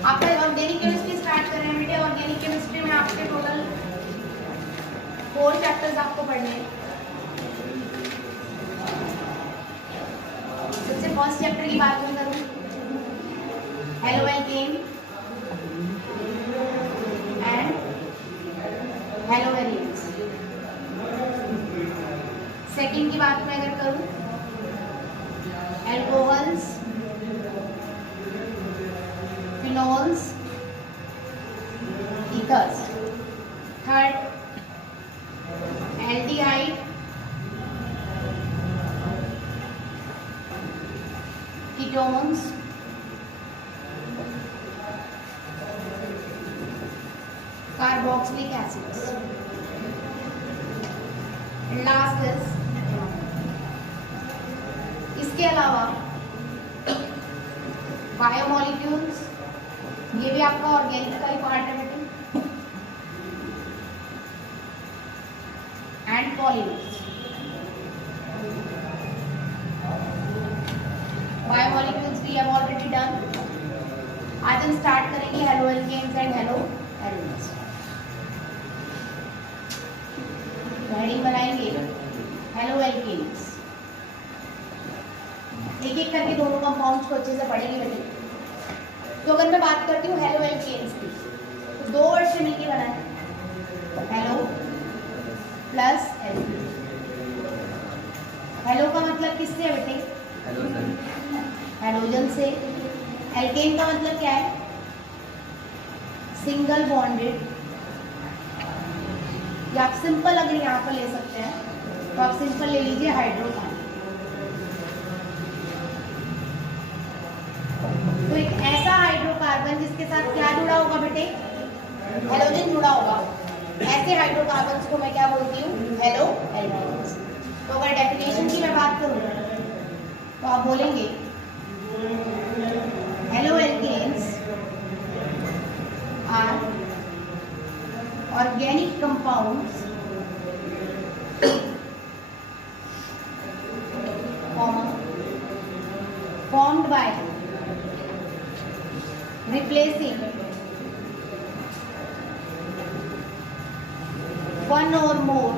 आपका organic chemistry start कर रहे हैं बेटे। ऑर्गेनिक केमिस्ट्री में आपके टोटल 4 चैप्टर्स आपको पढ़ने हैं। सबसे फर्स्ट चैप्टर की बात मैं करूं, halo alkane and hello variants. Second की बात मैं अगर करूं, alcohols, phenols, ethers. Third, aldehyde, ketones, carboxylic acids. Last is, इसके अलावा बायोमोलिक्यूल्स, ये भी आपका ऑर्गेनिक का ही पार्ट है बेटे, and polymers. Biomolecules we have already done. आज हम स्टार्ट करेंगे haloalkanes and haloalkanes. Heading बनाएंगे हेलो एल्केन्स। एक एक करके दोनों कंपाउंड्स को अच्छे से पढ़ेंगे बेटे। तो अगर मैं बात करती हूँ हेलो एल्केन्स की, तो 2 वर्ड से मिलकर बना है, हेलो प्लस एल्केन। हेलो का मतलब किससे है बेटे? हेलोजन से। एल्केन का मतलब क्या है? Single bonded. या आप सिंपल अगर यहाँ पर ले सकते हैं तो आप सिंपल ले लीजिए हाइड्रोकार्बन। तो एक ऐसा हाइड्रोकार्बन जिसके साथ क्या जुड़ा होगा बेटे? हेलोजन जुड़ा होगा। ऐसे हाइड्रोकार्बन्स को मैं क्या बोलती हूँ? Haloalkanes. तो अगर डेफिनेशन की मैं बात करूँ तो आप बोलेंगे haloalkanes are organic compounds formed by replacing one or more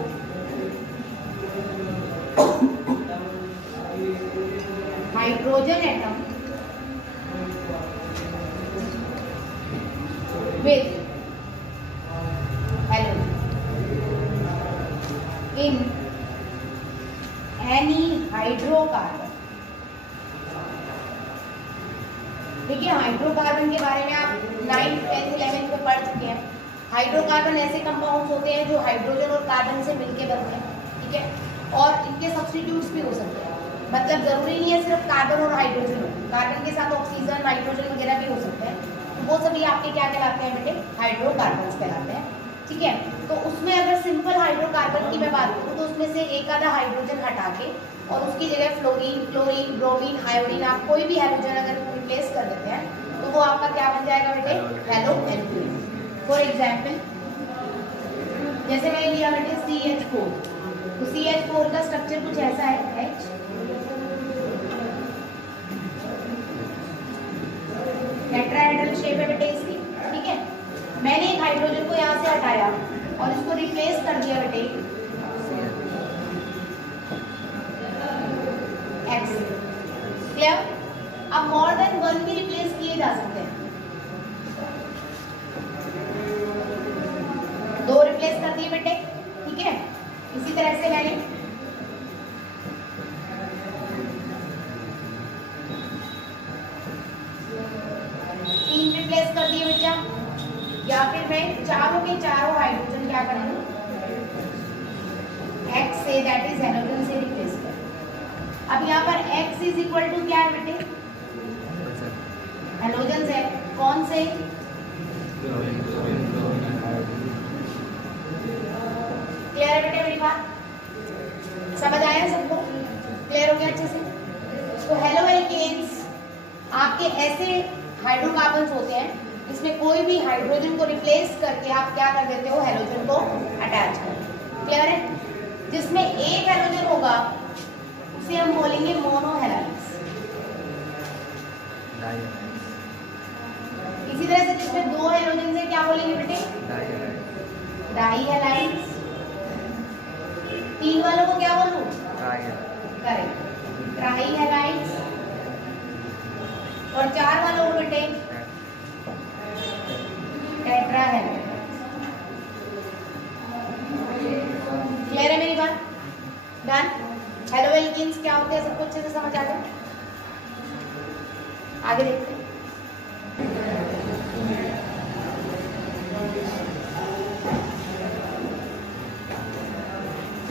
hydrogen atom with halogen in any hydrocarbon। देखिए हाइड्रोकार्बन के बारे में आप 9th, 10th, 11th में पढ़ चुके हैं। हाइड्रोकार्बन ऐसे कंपाउंड्स होते हैं जो हाइड्रोजन और कार्बन से मिलके बनते हैं, ठीक है, और इनके सब्स्टिट्यूट्स भी हो सकते हैं। मतलब जरूरी नहीं है सिर्फ कार्बन और हाइड्रोजन हो, कार्बन के साथ ऑक्सीजन, नाइट्रोजन वगैरह भी हो सकते हैं। तो वो सभी आपके क्या कहलाते हैं बेटे? हाइड्रोकार्बन्स कहलाते हैं, ठीक है। तो उसमें अगर सिंपल हाइड्रोकार्बन की मैं बात करूँ तो उसमें से एक आधा हाइड्रोजन हटा के और उसकी जगह फ्लोरीन, क्लोरीन, ब्रोमीन, आयोडीन, आप कोई भी हाइड्रोजन अगर रिप्लेस कर देते हैं तो वो आपका क्या बन जाएगा बेटे? Halo alkane. फॉर एग्जाम्पल जैसे मैंने लिया बेटे CH4, तो CH4 का स्ट्रक्चर कुछ ऐसा है, H टेट्राहेड्रल शेप है बेटे इसकी, ठीक है। मैंने एक हाइड्रोजन को यहाँ से हटाया और इसको रिप्लेस कर दिया बेटे X। क्लियर? अब मोर देन 1 भी रिप्लेस किए जा सकते हैं। 2 रिप्लेस कर दिए बेटे, ठीक है। इसी तरह से मैंने रिप्लेस कर दिए बच्चा, या फिर मैं चारों के चारों हाइड्रोजन क्या कर दूं? X से, दैट इज हेलोजन से रिप्लेस कर। अब यहाँ पर X इज इक्वल टू क्या है बेटे? हेलोजन से। कौन से? क्लियर है बेटे मेरी बात? समझ आया सबको? क्लियर हो गया अच्छे से? तो हेलो एल्केन्स आपके ऐसे हाइड्रोकार्बन्स होते हैं इसमें कोई भी हाइड्रोजन को रिप्लेस करके आप क्या कर देते हो? हेलोजन को अटैच कर देते हो। क्लियर है? जिसमें एक हेलोजन होगा उसे हम बोलेंगे मोनोहैलाइड्स। इसी तरह बोलेंगे बेटे? Die halides. 3 वालों को क्या बोलूं? Correct, try halides. और 4 वालों को बेटे? Tetra halides. क्लियर है मेरी बात? डन। हेलो एल्कीन्स क्या होते हैं सबको अच्छे से समझ आ गया? आगे देखते हैं।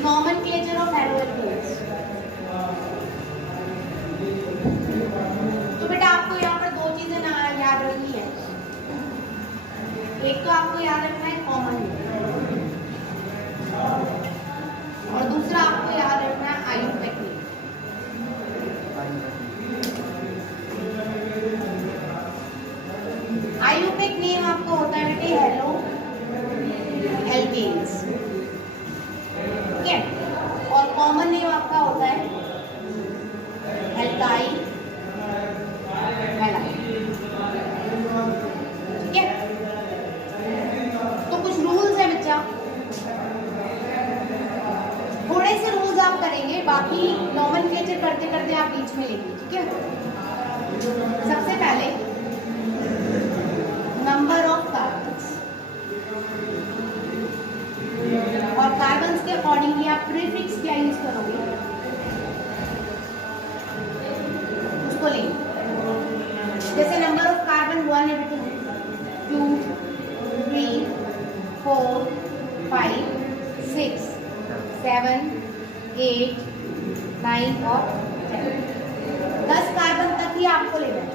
Nomenclature of hello alkenes. तो बेटा आपको यहाँ पर 2 चीजें ना याद रखनी है। एक तो आपको याद रखना है कॉमन, और दूसरा आपको याद रखना है आयुर्वेदिक नेम। आयुर्वेदिक नेम आपको होता है बेटे हेलो एल्केन्स, ठीक है? और कॉमन नेम आपका होता है एल्काइल हैलाइड, ठीक है? तो कुछ रूल्स है बच्चा, थोड़े से रूल्स आप करेंगे, बाकी नॉमेनक्लेचर करते करते आप बीच में लेंगे, ठीक है? सबसे पहले नंबर ऑफ कार्बन्स, और कार्बन्स के अकॉर्डिंगली आप प्रीफिक्स क्या यूज करोगे उसको लेंगे। जैसे नंबर ऑफ कार्बन 1 है बेटे, 2, 3, 4, 5, 6, 7, 8, 9 और 10। 10 कार्बन तक ही आपको लेना है।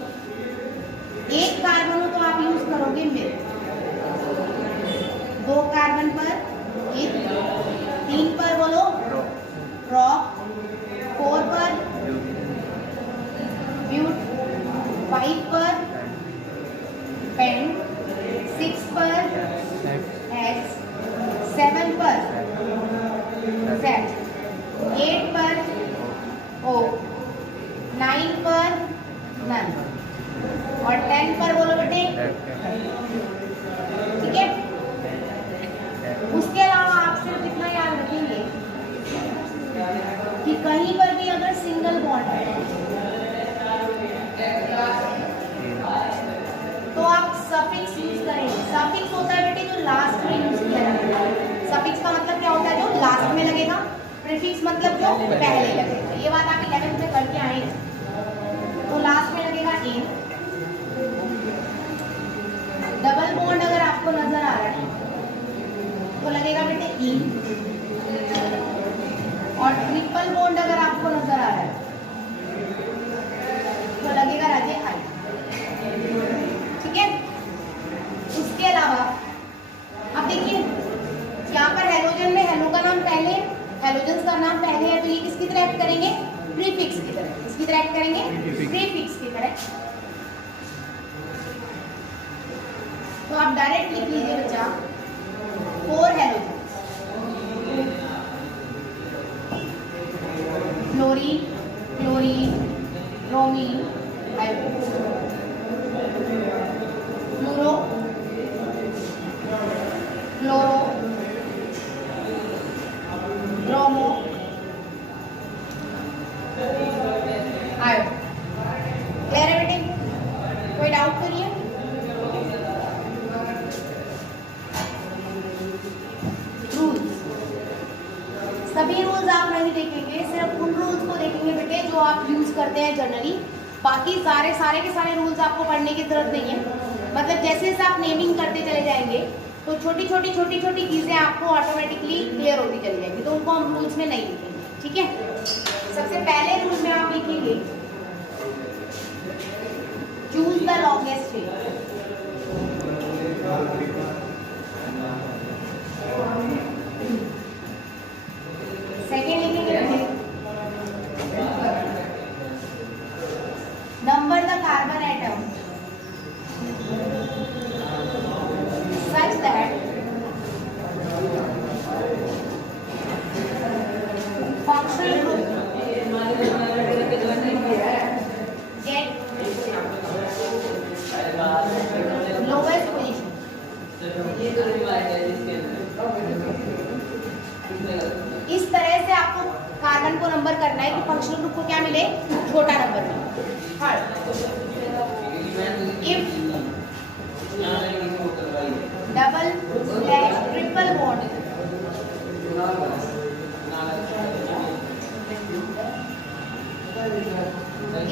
एक कार्बन हो तो आप यूज करोगे मिल, 2 कार्बन पर एक, 3 पर बोलो रॉक, 4 पर ब्यूट, 5 पर पेन, 6 पर एक्स, 7 पर Z, 8 पर O, 9 पर नन, और 10 पर बोलो बेटे, ठीक है? उसके अलावा आप सिर्फ इतना याद रखेंगे कि कहीं पर भी अगर सिंगल बॉन्ड है तो आप सफिक्स यूज करेंगे। सफिक्स होता है बेटे जो लास्ट में यूज किया जाता है। सफिक्स का मतलब क्या होता है? जो लास्ट में लगेगा। प्रीफिक्स मतलब जो पहले लगेगा। ये बात आप 11th में करके आए हैं। तो लास्ट में लगेगा इन। डबल बॉन्ड अगर आपको नजर आ रहा है तो लगेगा बेटे इन, और ट्रिपल बॉन्ड अगर आपको नजर आ रहा है तो लगेगा राजे आई, ठीक है? उसके अलावा अब देखिए यहाँ पर हेलोजन में हेलो का नाम पहले, हेलोजन का नाम पहले है, तो ये किसकी तरह एक्ट करेंगे? प्रीफिक्स की तरह। किसकी तरह एक्ट करेंगे? प्रीफिक्स की तरह। तो आप डायरेक्ट लिख लीजिए बच्चा 4 halogen, fluorine, chlorine, bromine, hydrogen, fluoro, chloro, bromo, iodo. Clear है बेटे? कोई डाउट तो नहीं है? सभी रूल्स आप नहीं देखेंगे, सिर्फ उन रूल्स को देखेंगे बेटे जो आप यूज करते हैं जनरली। बाकी सारे के सारे रूल्स आपको पढ़ने की जरूरत नहीं है। मतलब जैसे जैसे आप नेमिंग करते चले जाएंगे तो छोटी छोटी चीजें आपको ऑटोमेटिकली क्लियर होती चली जाएंगी, तो उनको हम रूल्स में नहीं लिखेंगे, ठीक है? सबसे पहले रूल में आप लिखेंगे choose the longest chain. Second लिखेंगे number the carbon atom such that functional group get lowest position. इस तरह से आपको कार्बन को नंबर करना है कि फंक्शनल ग्रुप को क्या मिले, छोटा नंबर मिले। If double slash triple bond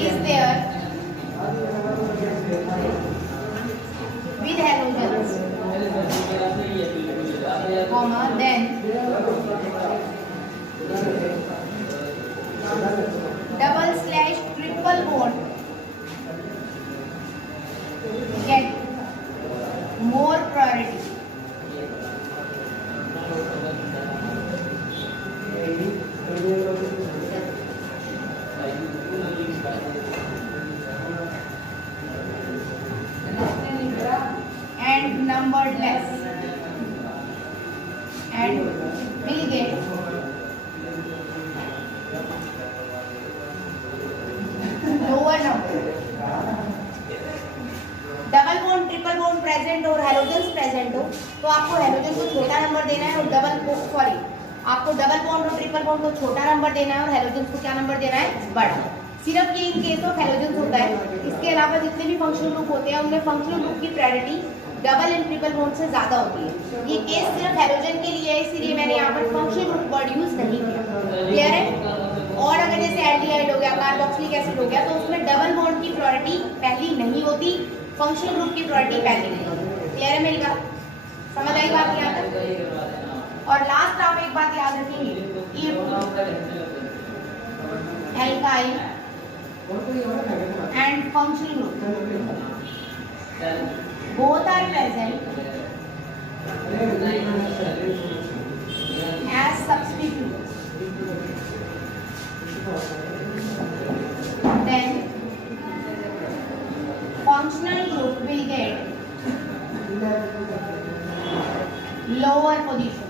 is there with halogens, comma, then double slash triple bond get more priority. And numbered less and will get lower number. Double bond triple bond present और halogens present हो तो आपको halogen को छोटा number देना है और आपको डबल बॉन्ड और ट्रिपल बॉन्ड को छोटा नंबर देना है और हैलोजेंस को क्या नंबर देना है, बड़ा। सिर्फ ये इन केस ऑफ हैलोजेंस होता है। इसके अलावा जितने भी फंक्शनल ग्रुप होते हैं उनमें फंक्शनल ग्रुप की priority double and triple bond से ज्यादा होती है। ये केस सिर्फ हैलोजन के लिए है, इसलिए मैंने यहाँ पर फंक्शनल ग्रुप वर्ड यूज नहीं किया। क्लियर है? और अगर जैसे एल्डिहाइड हो गया, कार्बोक्सिलिक एसिड हो गया, तो उसमें डबल बॉन्ड की प्रायोरिटी पहली नहीं होती, फंक्शनल ग्रुप की प्रायोरिटी पहली नहीं होती। क्लियर है मेरी बात? समझ आई बात यहाँ तक? और लास्ट आप एक बात याद रखेंगे, alkyl and functional group both are present as substitutes, then functional group will get lower position.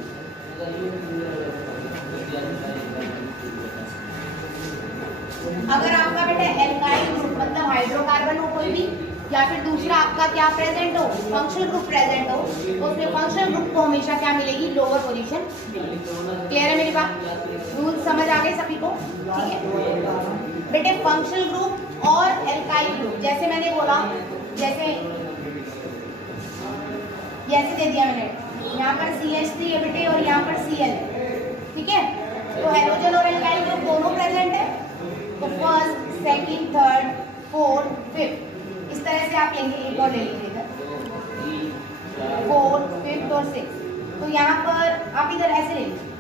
अगर आपका बेटा एल्काइल ग्रुप मतलब हाइड्रोकार्बन हो कोई भी, या फिर दूसरा आपका क्या प्रेजेंट हो, फंक्शनल ग्रुप प्रेजेंट हो, तो उसमें फंक्शनल ग्रुप को हमेशा क्या मिलेगी, लोअर पोजीशन। क्लियर है मेरी बात? रूल समझ आ गए सभी को? ठीक है बेटे, फंक्शनल ग्रुप और एल्काइल ग्रुप जैसे मैंने बोला, जैसे दे दिया मैंने, यहाँ पर CH3 है बेटे और यहाँ पर Cl है, ठीक है? तो हैलोजन और एल्काइल ग्रुप दोनों प्रेजेंट है, तो first, second, third, fourth, fifth, इस तरह से आप लेंगे। एक और ले लीजिए इधर, फोर्थ, फिफ्थ और सिक्स। तो यहाँ पर आप इधर ऐसे ले लीजिए।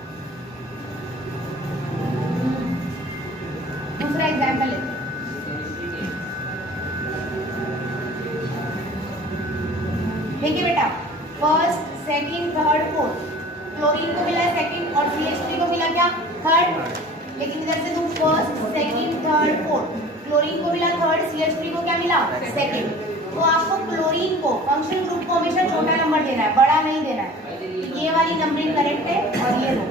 दूसरा एग्जाम्पल लेते हैं, देखिए बेटा, first, second, third, fourth, chlorine को मिला सेकंड और CH3 को मिला क्या, थर्ड। लेकिन इधर से तुम first, second, third, fourth, chlorine को मिला थर्ड, CH3 को क्या मिला, सेकंड। तो आपको क्लोरीन को फंक्शनल ग्रुप को हमेशा छोटा नंबर देना है, बड़ा नहीं देना है। ये वाली नंबरिंग करेक्ट है और ये रो,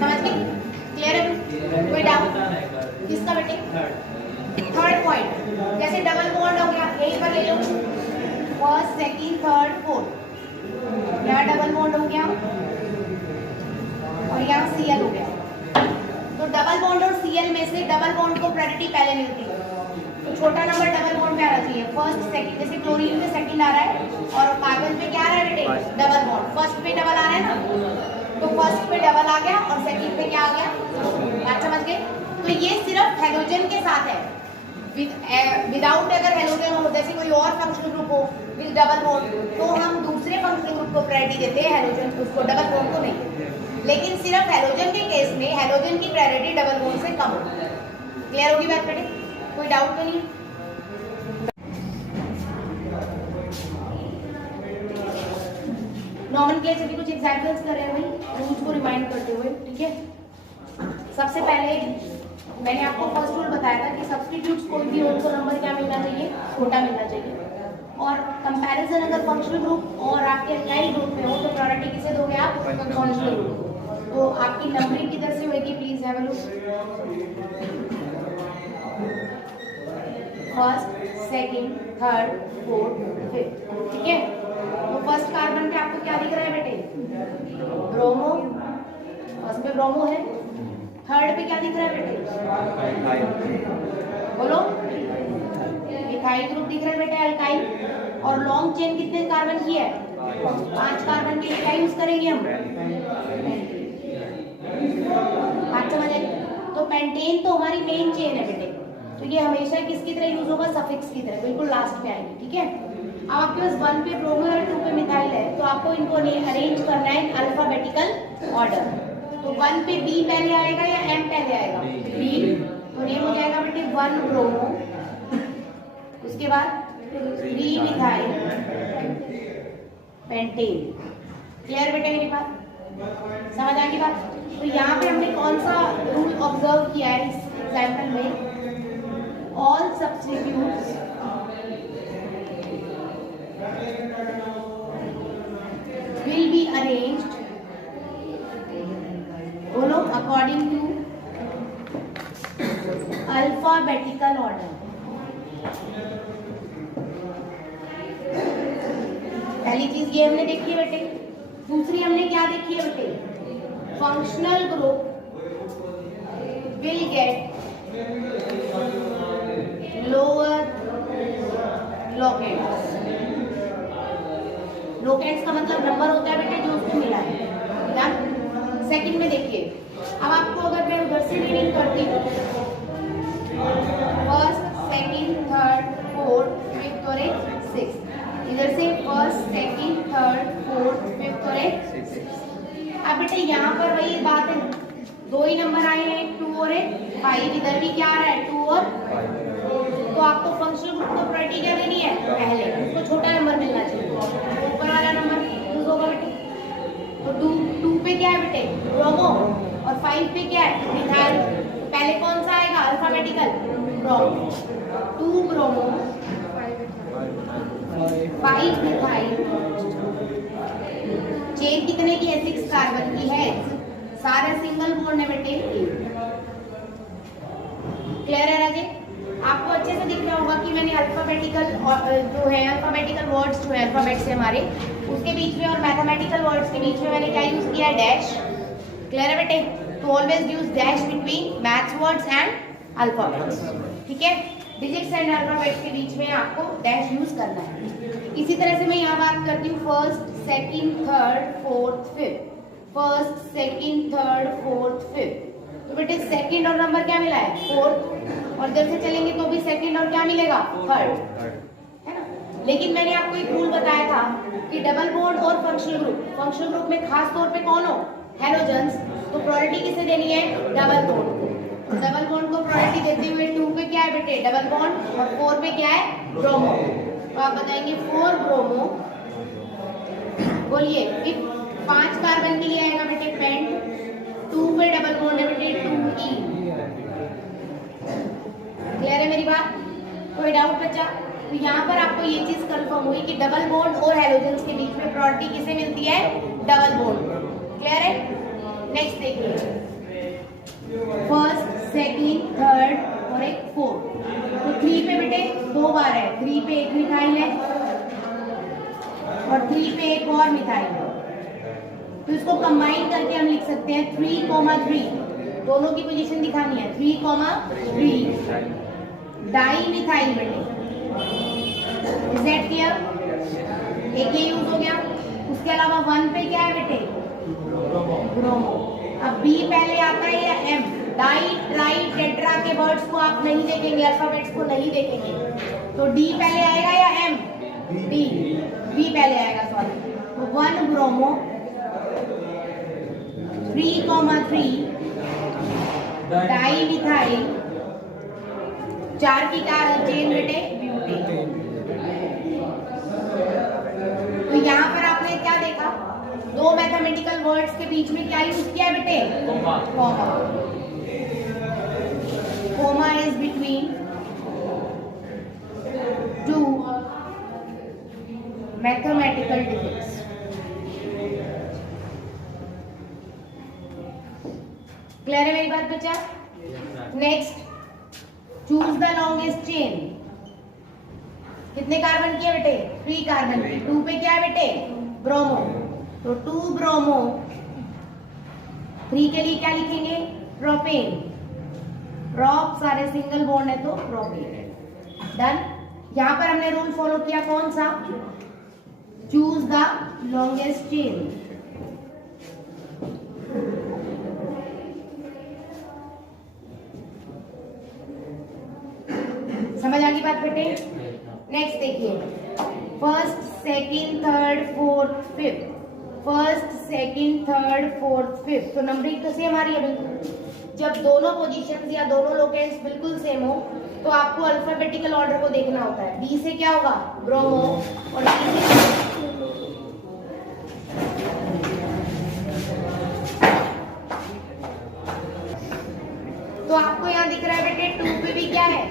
समझ गए? क्लियर है? कोई डाउट? किसका बेटे? थर्ड पॉइंट, जैसे डबल बॉन्ड हो गया, यहीं पर ले लो, फर्स्ट, सेकंड, थर्ड, फोर्थ, यहाँ डबल बॉन्ड हो गया और यहाँ Cl हो गया। तो डबल बॉन्ड और Cl में से डबल बॉन्ड को प्रायोरिटी पहले मिलती है, तो छोटा नंबर डबल बॉन्ड पे आना चाहिए। फर्स्ट, सेकंड, जैसे क्लोरीन पे सेकंड आ रहा है और कार्बन पे क्या आ रहा है बेटे, डबल बॉन्ड। फर्स्ट पे डबल आ रहा है ना, तो फर्स्ट पे डबल आ गया और सेकंड पे क्या आ गया, बात समझ गए? तो ये सिर्फ हैलोजन के साथ है। विदाउट अगर हैलोजन हो, जैसे कोई और फंक्शनल ग्रुप हो विद डबल बॉन्ड, तो हम दूसरे फंक्शनल ग्रुप को प्रायोरिटी देते हैं, हैलोजन उसको, डबल बॉन्ड को नहीं। लेकिन सिर्फ हैलोजन के केस में हैलोजन की प्रायोरिटी डबल बॉन्ड से कम होती है। क्लियर होगी बात बेटे? कोई डाउट तो नहीं? नॉमेनक्लेचर के कुछ एग्जांपल्स कर रहे हैं भाई, रूल्स को रिमाइंड करते हुए, ठीक है? सबसे पहले मैंने आपको फर्स्ट रूल बताया था कि सब्स्टिट्यूट्स कोई भी हो उनको नंबर क्या मिलना चाहिए, छोटा मिलना चाहिए। और कंपैरिजन अगर फंक्शनल ग्रुप और आपके एल्काइल ग्रुप में हो तो प्रायोरिटी किसे दोगे आप, फंक्शनल ग्रुप। तो आपकी नंबरिंग किधर से होगी, please have a look. First, second, third, fourth, fifth, ठीक है। तो फर्स्ट कार्बन पे आपको क्या दिख रहा है बेटे? ब्रोमो, फर्स्ट पे ब्रोमो है। थर्ड पे क्या दिख रहा है बेटे? बोलो, मिथाइल ग्रुप दिख रहा है बेटे, अल्काइल। और लॉन्ग चेन कितने कार्बन की है? 5 कार्बन के लिए क्या यूज करेंगे हम? बात समझ आई? तो पेंटेन तो हमारी मेन चेन है बेटे, तो ये हमेशा किसकी तरह यूज होगा? सफिक्स की तरह, बिल्कुल लास्ट में आएंगे, ठीक है। अब आपके पास 1 पे ब्रोमो और 2 पे मिथाइल है, तो आपको इनको अरेंज करना है अल्फाबेटिकल ऑर्डर। तो 1 पे बी पहले आएगा या एम पहले आएगा? बी, तो नेम हो जाएगा बेटे 1 ब्रोमो, उसके बाद 3 मिथाइल पेंटेन। क्लियर बेटे मेरी बात? समझ आ गई बात? तो यहाँ पे हमने कौन सा रूल ऑब्जर्व किया है इस एग्जाम्पल में? All substitutes will be arranged, बोलो, according to alphabetical order। पहली चीज ये हमने देखी है बेटे। दूसरी हमने क्या देखी है बेटे? Functional group will get lower locates। Locates का मतलब नंबर होता है बेटे जो उसको मिला है। सेकंड में देखिए, अब आपको अगर मैं उधर से रीडिंग करती हूँ, first, second, third, fourth, fifth और एक सिक्स्थ, इधर से first, second, third, fourth, fifth और एक सिक्स्थ। अब बेटे यहाँ पर वही बात है, 2 ही नंबर आए हैं, 2 और एक 5। इधर भी क्या आ रहा है? 2 और 5। तो आपको फंक्शनल ग्रुप को प्रॉपर्टी क्या देनी है? पहले उसको छोटा नंबर मिलना चाहिए, ऊपर वाला नंबर यूज होगा बेटे। तो 2 पे क्या है बेटे? ब्रोमो, और 5 पे क्या है? मिथाइल। पहले कौन सा आएगा? Alphabetical, bromo. 2 bromo, 5 methyl. Chain कितने की है? 6 कार्बन की है, सारे सिंगल बॉन्ड है बेटे। क्लियर है राजे? आपको अच्छे से दिख रहा होगा कि मैंने अल्फाबेटिकल जो है, अल्फाबेटिकल वर्ड्स जो है अल्फाबेट्स से हमारे, उसके बीच में और मैथमेटिकल वर्ड्स के बीच में मैंने क्या यूज किया है? डैश। क्लियर है बेटे? तो always use dash between maths words and alphabets, ठीक है। डिजिट्स एंड अल्फाबेट्स के बीच में आपको डैश यूज करना है। इसी तरह से मैं यहाँ बात करती हूँ first, second, third, fourth, fifth. First, second, third, fourth, fifth. तो बेटे सेकंड और नंबर क्या मिला है? 4। और इधर से चलेंगे तो भी सेकंड और क्या मिलेगा? 3rd, है ना। लेकिन मैंने आपको एक रूल बताया था कि डबल बॉन्ड और फंक्शनल ग्रुप में खास तौर पे कौन हो? हैलोजेंस। तो प्रायोरिटी किसे देनी है? डबल बॉन्ड को। तो डबल बॉन्ड को प्रायोरिटी देते हुए 2 पे क्या है बेटे? डबल बॉन्ड, और 4 पे क्या है? ब्रोमो। तो आप बताएंगे 4 ब्रोमो। बोलिए, 5 कार्बन के लिए आएगा बेटे पेंट। 2 पे डबल बॉन्ड है बेटे 2E। क्लियर है मेरी बात? कोई डाउट बचा? तो यहाँ पर आपको ये चीज कंफर्म हुई कि डबल बॉन्ड और हैलोजेंस के बीच में प्रायोरिटी किसे मिलती है? Double bond. क्लियर है? नेक्स्ट देखिए, फर्स्ट, सेकंड, थर्ड और एक 4। तो 3 पे बेटे 2 बार है, 3 पे एक मिथाइल है और 3 पे एक और मिथाइल है। तो इसको कंबाइन करके हम लिख सकते हैं 3,3। दोनों की पोजीशन दिखानी है, 3,3 डाई मिथाइल बेटे। Is that clear? एक ये यूज हो गया। उसके अलावा 1 पे क्या है बेटे? ब्रोमो। अब बी पहले आता है या एम? डाई, ट्राई, टेट्रा के वर्ड्स को आप नहीं देखेंगे, अल्फाबेट्स को नहीं देखेंगे। तो डी पहले आएगा या एम? डी। बी पहले आएगा, सॉरी। तो 1 ब्रोमो, 3,3 डाई मिथाइल। 4 की क्या चेन बेटे? ब्यूटेन। तो यहाँ पर आपने क्या देखा? 2 मैथमेटिकल वर्ड्स के बीच में क्या यूज किया है बेटे? Comma. Comma is between 2 mathematical digits. Clear है मेरी बात बच्चा? Next, choose the longest chain. कितने कार्बन की है बेटे? 3 कार्बन की। 2 पे क्या है बेटे? ब्रोमो, तो 2 ब्रोमो। 3 के लिए क्या लिखेंगे? प्रोपेन। प्रोप सारे सिंगल बॉन्ड है तो प्रोपेन। डन। यहाँ पर हमने रूल फॉलो किया, कौन सा? Choose the longest chain. समझ आ गई बात बेटे? नेक्स्ट देखिए, first, second, third, fourth, fifth. First, second, third, fourth, fifth, तो नंबरिंग तो सेम आ रही है बिल्कुल। जब दोनों पोजीशंस या दोनों लोकेंट्स बिल्कुल सेम हो तो आपको अल्फाबेटिकल ऑर्डर को देखना होता है। बी से क्या होगा? ब्रोमो, और डी से तो आपको यहाँ दिख रहा है बेटे 2 पे भी क्या है?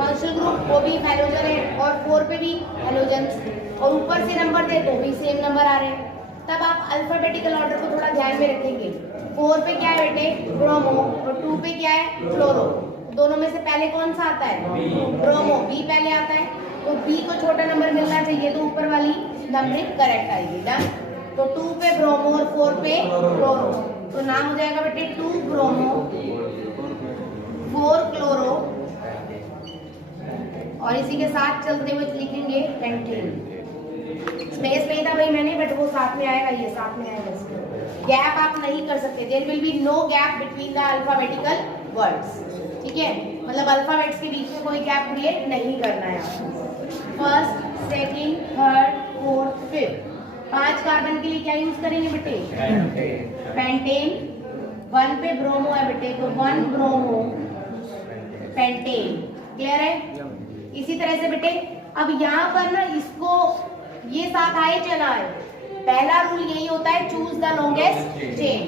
फंक्शनल ग्रुप, वो भी हैलोजन है, और 4 पे भी हैलोजन, और ऊपर से नंबर दे तो भी सेम नंबर आ रहे हैं। तब आप अल्फाबेटिकल ऑर्डर को थोड़ा ध्यान में रखेंगे। 4 पे क्या है बेटे? ब्रोमो, और 2 पे क्या है? फ्लोरो। दोनों में से पहले कौन सा आता है? ब्रोमो। बी पहले आता है, तो बी को छोटा नंबर मिलना चाहिए, तो ऊपर वाली नंबरिंग करेक्ट आएगी। डन। तो 2 पे ब्रोमो और 4 पे क्लोरो, तो नाम हो जाएगा बेटे 2 ब्रोमो 4 क्लोरो, और इसी के साथ चलते हुए लिखेंगे पेंटेन। स्पेस नहीं था भाई मैंने, बट वो साथ में आएगा, ये साथ में आएगा। गैप आप नहीं कर सकते, there will be no gap between the alphabetical words. ठीक है, मतलब अल्फाबेट्स के बीच में कोई गैप क्रिएट नहीं करना है आपको। First, second, third, fourth, fifth. 5 carbon के लिए क्या यूज करेंगे बेटे? पेंटेन। 1 पे ब्रोमो है बेटे, तो 1 ब्रोमो पेंटेन। क्लियर है? इसी तरह से बेटे अब यहाँ पर ना इसको ये साथ आए चला है, पहला रूल यही होता है, चूज द लॉन्गेस्ट चेन।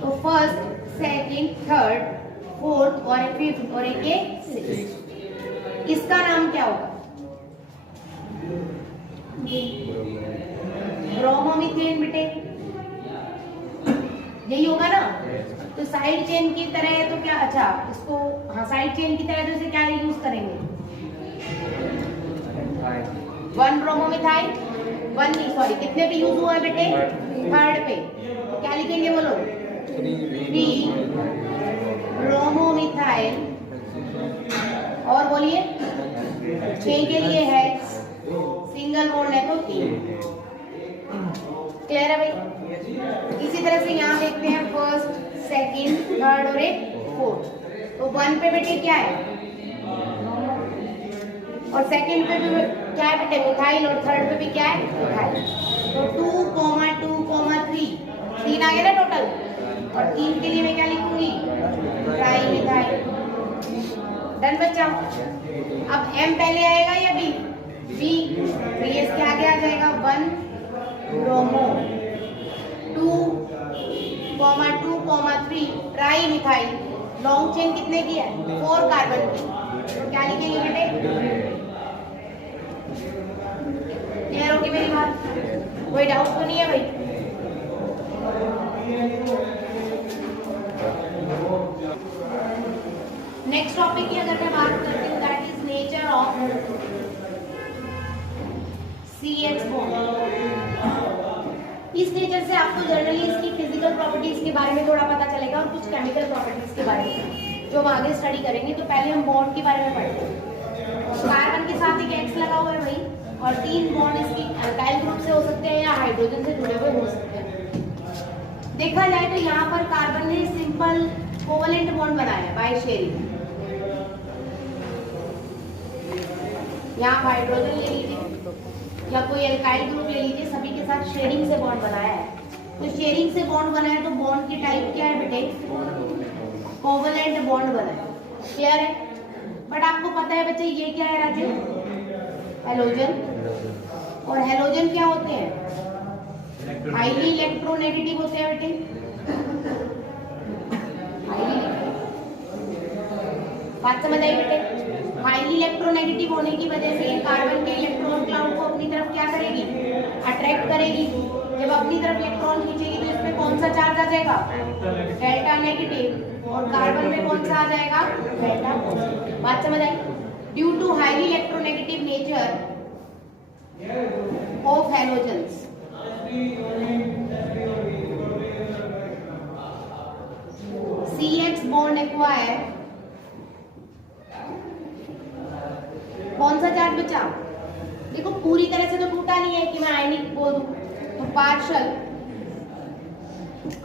तो फर्स्ट, सेकंड, थर्ड, फोर्थ और फिफ्थ और एक सिक्स्थ। इसका नाम क्या होगा? ब्रोमोमीथेन बेटे, यही होगा ना? तो साइड चेन की तरह है तो क्या, अच्छा इसको, हाँ साइड चेन की तरह तो इसे क्या यूज करेंगे? 1 ब्रोमोमिथाइल, 1 नहीं सॉरी, कितने पे यूज हुआ है बेटे? थर्ड पे, तो क्या लिखेंगे बोलो? 3 ब्रोमोमिथाइल, और बोलिए 6 के लिए है सिंगल बॉन्ड है तो 3। क्लियर है भाई? इसी तरह से यहाँ देखते हैं फर्स्ट, सेकंड, थर्ड और एक फोर्थ। तो 1 पे बेटे क्या है? और सेकंड पे भी क्या है बेटे? मिथाइल, और थर्ड पे भी क्या है? मिथाइल। तो 2, 2, 3, 3 आ गए ना टोटल, और 3 के लिए मैं क्या लिखूंगी? Tri methyl. डन बच्चा। अब M पहले आएगा या B? B, तो ये इसके आगे आ जाएगा 1 bromo, 2, 3 tri methyl. Long chain कितने की है? 4 कार्बन की, तो क्या लिखेंगे बेटे? क्लियर होगी मेरी बात? कोई डाउट तो नहीं है भाई? नेक्स्ट टॉपिक की अगर मैं बात करती हूँ, that is nature of CH bond. इस नेचर से आपको जनरली इसकी फिजिकल प्रॉपर्टीज के बारे में थोड़ा पता चलेगा, और कुछ केमिकल प्रॉपर्टीज के बारे में जो हम आगे स्टडी करेंगे। तो पहले हम बॉन्ड के बारे में पढ़ते हैं। कार्बन के साथ एक X लगा हुआ है भाई, और 3 बॉन्ड इसकी अल्काइल ग्रुप से हो सकते हैं या हाइड्रोजन से जुड़े हुए हो सकते हैं। देखा जाए तो यहाँ पर कार्बन ने सिंपल कोवलेंट बॉन्ड बनाया है बाय शेयरिंग। यहाँ हाइड्रोजन ले लीजिए या कोई अल्काइल ग्रुप ले लीजिए, सभी के साथ शेयरिंग से बॉन्ड बनाया है। तो शेयरिंग से बॉन्ड बनाया तो बॉन्ड की टाइप क्या है बेटे? कोवलेंट बॉन्ड बना है। क्लियर है? बट आपको पता है बच्चे ये क्या है राजू? हेलोजन। और हेलोजन क्या होते हैं? हाईली इलेक्ट्रोनेगेटिव होते हैं बेटे। बात समझ आई बेटे? हाईली इलेक्ट्रोनेगेटिव होने की वजह से कार्बन के इलेक्ट्रॉन क्लाउड को अपनी तरफ क्या करेगी? अट्रैक्ट करेगी। जब अपनी तरफ इलेक्ट्रॉन खींचेगी तो इसमें कौन सा चार्ज आ जाएगा? Delta negative. और कार्बन में कौन सा आ जाएगा? Delta positive. बात समझ आई? Due to highly electronegative nature of halogens. CH bond acquire, कौन सा चार्ज बचा? देखो पूरी तरह से तो टूटा नहीं है कि मैं आयनिक बोल दूं, तो पार्शियल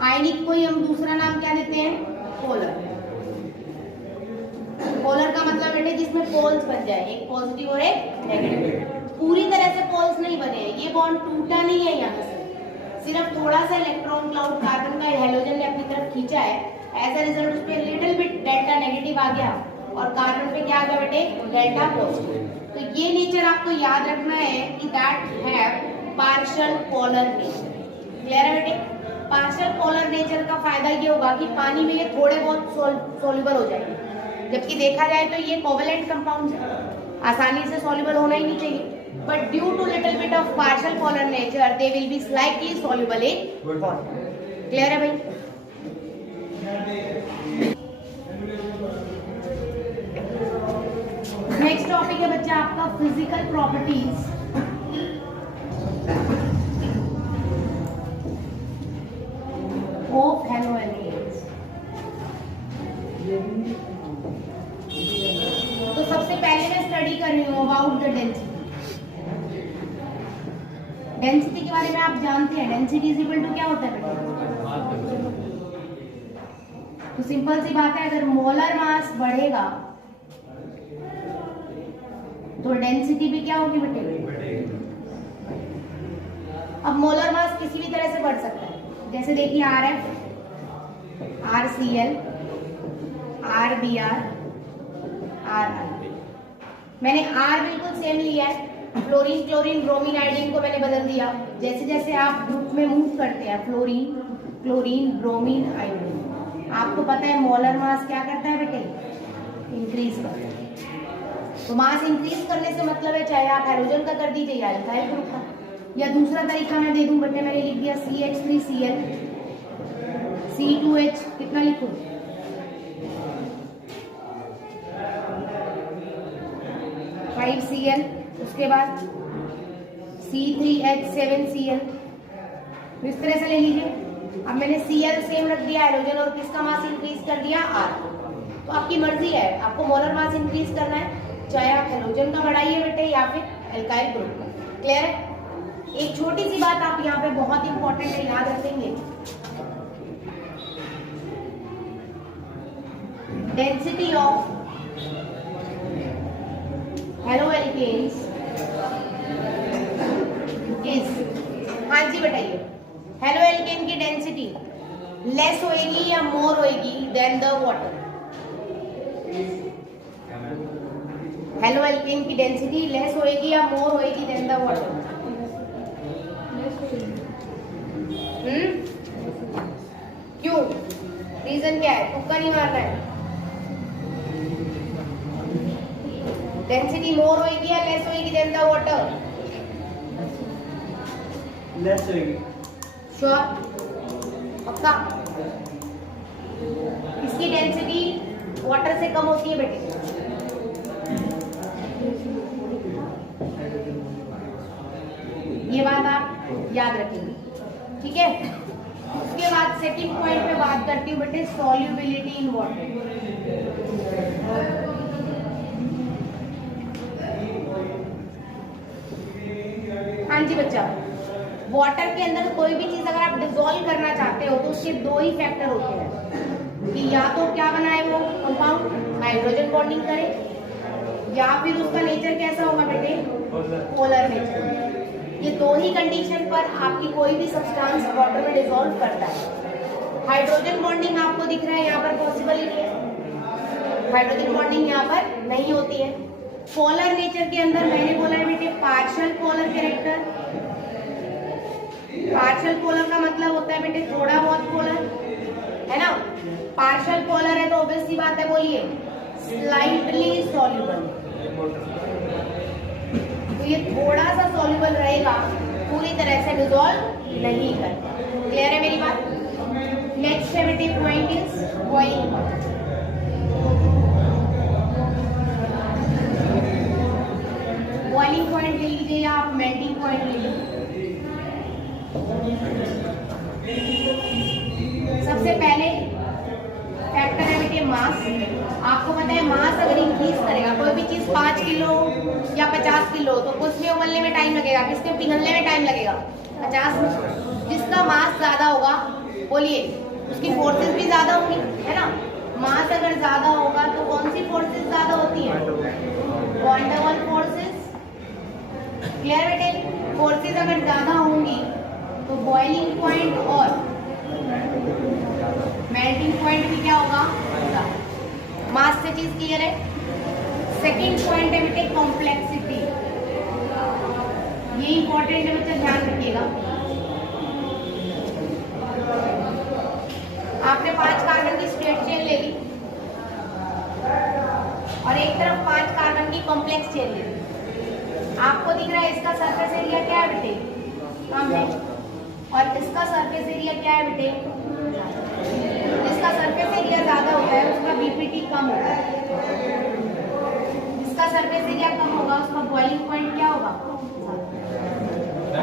आयनिक को ही हम दूसरा नाम क्या देते हैं? पोलर। पोलर का मतलब बेटे जिसमें पोल्स बन जाए, एक पॉजिटिव और एक नेगेटिव। पूरी तरह से पोल्स नहीं बने, ये बॉन्ड टूटा नहीं है यहाँ से, सिर्फ थोड़ा सा इलेक्ट्रॉन क्लाउड कार्बन का हैलोजन ने अपनी तरफ खींचा है। एज अ रिजल्ट उस पे लिटिल बिट डेल्टा नेगेटिव आ गया और कार्बन पे क्या आ गया बेटे? Delta positive. तो ये नेचर आपको याद रखना है कि that have partial polar nature. Clear है बेटे? पार्शियल पोलर नेचर का फायदा ये होगा कि पानी में ये थोड़े बहुत सॉल्युबल हो जाएंगे, जबकि देखा जाए तो ये कोवेलेंट कंपाउंड्स है, आसानी से सॉल्युबल होना ही नहीं चाहिए, but due to little bit of partial polar nature they will be slightly soluble in water. Clear है भाई? नेक्स्ट टॉपिक है बच्चा आपका फिजिकल प्रॉपर्टीज ऑफ हैलोजेन्स। तो सबसे पहले मैं स्टडी कर रही हूँ अबाउट द डेंसिटी। डेंसिटी के बारे में आप जानते हैं, डेंसिटी इज इक्वल टू क्या होता है बेटा? तो सिंपल सी बात है, अगर मोलर मास बढ़ेगा तो डेंसिटी भी क्या होगी बेटे? अब मोलर मास किसी भी तरह से बढ़ सकता है, जैसे देखिए RF, RCl, RBr, RI। मैंने R बिल्कुल सेम लिया है, फ्लोरीन, क्लोरीन, ब्रोमीन, आयोडीन को मैंने बदल दिया। जैसे जैसे आप ग्रुप में मूव करते हैं, फ्लोरीन, क्लोरीन, ब्रोमीन, आयोडीन, आपको पता है मोलर मास क्या करता है बेटे? इंक्रीज करता है। तो मास इंक्रीज करने से मतलब है चाहे आप हैलोजन का कर दीजिए या अल्काइल ग्रुप का, या दूसरा तरीका मैं दे दूं बेटे, मैंने लिख दिया CH3Cl, C2H, कितना लिखूं? CL, उसके बाद C3H7Cl, इस तरह से ले लीजिए। अब मैंने Cl सेम रख दिया हैलोजन और किसका मास इंक्रीज कर दिया? R। तो आपकी मर्जी है, आपको मोलर मास इंक्रीज करना है, चाहे आप हैलोजन का बढ़ाइए बेटे या फिर एल्काइल ग्रुप का। क्लियर है? एक छोटी सी बात आप यहाँ पे बहुत इंपॉर्टेंट है, याद रखेंगे, डेंसिटी ऑफ हैलोएल्केन्स इज, हाँ जी बताइए, हैलोएल्केन की डेंसिटी लेस होएगी या मोर होएगी देन द वाटर? हैलोएल्केन की डेंसिटी लेस होएगी या मोर होएगी देन द वाटर? क्यों? रीजन क्या है? तुक्का नहीं मारना है। डेंसिटी मोर होएगी या लेस होएगी देन द वाटर? लेस होएगी। श्योर? पक्का? इसकी डेंसिटी वाटर से कम होती है बेटे। ये बात आप याद रखेंगे, ठीक है? उसके बाद सेकंड पॉइंट पे बात करती हूँ बेटे, सॉल्युबिलिटी इन वाटर। हाँ जी बच्चा, वाटर के अंदर कोई भी चीज अगर आप डिसॉल्व करना चाहते हो तो उसके दो ही फैक्टर होते हैं कि या तो क्या बनाए वो कंपाउंड हाइड्रोजन बॉन्डिंग करे, या फिर उसका नेचर कैसा होगा बेटे? Polar nature. ये दो ही कंडीशन पर आपकी कोई भी सब्सटेंस वाटर में डिसॉल्व करता है। हाइड्रोजन बॉन्डिंग आपको दिख रहा है यहाँ पर पॉसिबल ही नहीं है, हाइड्रोजन बॉन्डिंग यहाँ पर नहीं होती है। पोलर नेचर के अंदर मैंने बोला है बेटे partial polar character. Partial polar का मतलब होता है बेटे थोड़ा बहुत पोलर, है ना? पार्शियल पोलर है तो ऑब्वियस सी बात है, बोलिए, स्लाइटली सॉल्युबल। तो ये थोड़ा सा सॉल्युबल रहेगा, पूरी तरह से डिसॉल्व नहीं करता। क्लियर है मेरी बात? नेक्स्ट है बेटे point is boiling. Boiling point ले लीजिए या आप मेल्टिंग पॉइंट ले लीजिए। सबसे पहले फैक्टर है बेटे मास। आपको पता है मास अगर इंक्रीज करेगा कोई भी चीज 5 किलो या 50 किलो तो उसमें उबलने में टाइम लगेगा, किसमें पिघलने में टाइम लगेगा 50 में। जिसका मास ज्यादा होगा बोलिए उसकी फोर्सेस भी ज्यादा होंगी, है ना। मास अगर ज्यादा होगा तो कौन सी फोर्सेस ज्यादा होती हैं? One to one forces. Clear बेटे? फोर्सेस अगर ज्यादा होंगी तो बॉइलिंग पॉइंट और मेल्टिंग पॉइंट भी क्या होगा? मास से चीज क्लियर है। सेकंड पॉइंट है बेटे कॉम्प्लेक्सिटी। ये इंपॉर्टेंट है बच्चा, ध्यान रखिएगा। आपने 5 कार्बन की स्ट्रेट चेन ले ली और एक तरफ 5 कार्बन की कॉम्प्लेक्स चेन ले ली। आपको दिख रहा है इसका सरफेस एरिया क्या है बेटे? कम है। और इसका सरफेस एरिया क्या है बेटे? जिसका सरफेस एरिया ज्यादा होता है उसका बीपीटी कम होता है। जिसका सरफेस एरिया कम होगा उसका बॉइलिंग पॉइंट क्या होगा?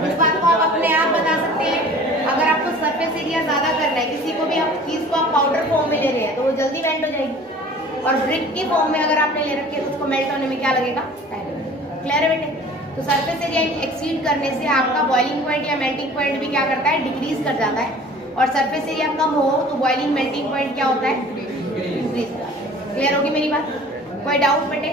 इस बात को आप अपने आप बता सकते हैं। अगर आपको सरफेस एरिया ज्यादा करना है, किसी को भी आप चीज को आप पाउडर फॉर्म में ले रहे हैं तो वो जल्दी मेल्ट हो जाएगी, और ब्रिक की फॉर्म में अगर आपने ले रखी है तो उसको मेल्ट होने में क्या लगेगा? टाइम लगेगा। क्लियर है बेटे? तो सरफेस एरिया एक्सीड करने से आपका बॉइलिंग पॉइंट या मेल्टिंग पॉइंट भी क्या करता है? डिक्रीज कर जाता है। और सरफेस एरिया कम हो तो बॉइलिंग मेल्टिंग पॉइंट क्या होता है? इंक्रीज होता है। क्लियर होगी मेरी बात? कोई डाउट बेटे?